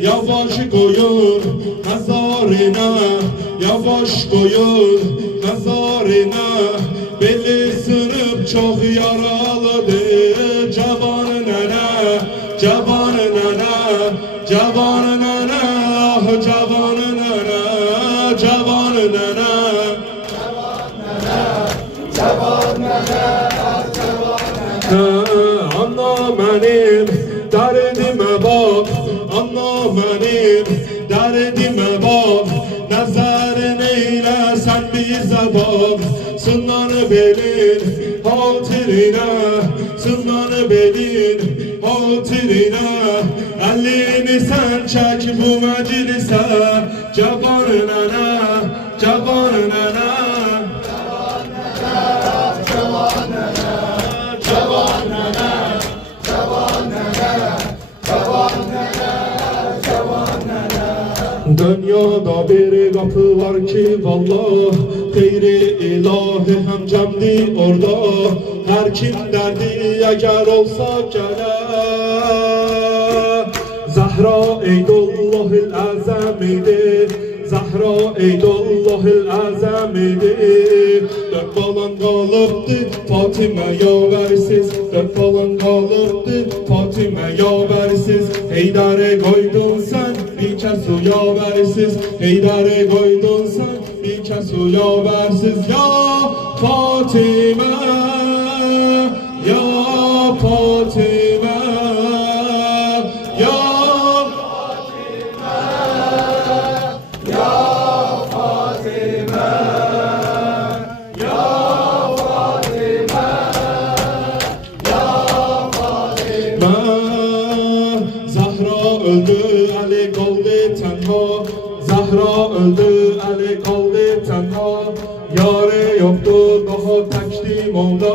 yavaş koyun mezarına, yavaş koyun mezarına. Beli sınıp çok yaraladı cavan nene, cavan nene, cavan nene, ah cavan nene, cavan nene, cavan nene, anla benim derdime bak, anla benim derdime bak. Nazarın eyle sen bize bak, sınanı belin hatırına, sınanı belin hatırına. Elini sen çek bu meclise, cavan nene, cavan nene, cavan nene, cavan nene, cavan nene, cavan nene, cavan nene. Dünyada bir kapı var ki vallah, gayri ilahi hem cemdi orada. Her kim derdi eğer olsa gele, Zahra Eydullahil Azam idi, Zahra Eydullahil Azam idi. Dört falan kalıptı Fatime yaversiz, dört falan kalıptı Fatime yaversiz. Heydar'e koydun sen bir kez su yaversiz, Heydar'e koydun sen bir kez su yaversiz. Ya Fatime, ya Fatime, ya Zahra öldü, Ali kaldı tenha. Zahra öldü, Ali kaldı tenha. Yâri yoktu, daha tekti Mevla.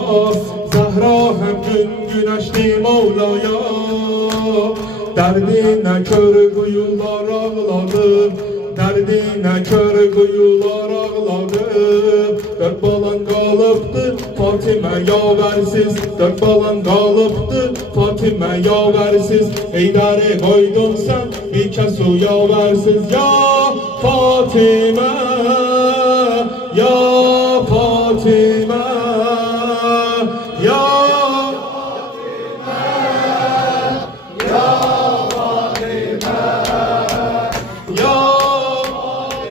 Zahra hem gün güneşti Mevla'ya. Derdine kör kuyular ağladı, derdine kör kuyular ağladı. Dört balan kalıptı Fatime yaversiz, dört balan kalıptı Fatime yaversiz. Heydar'e koydun sen bir kez su yaversiz. Ya Fatime, ya Fatime,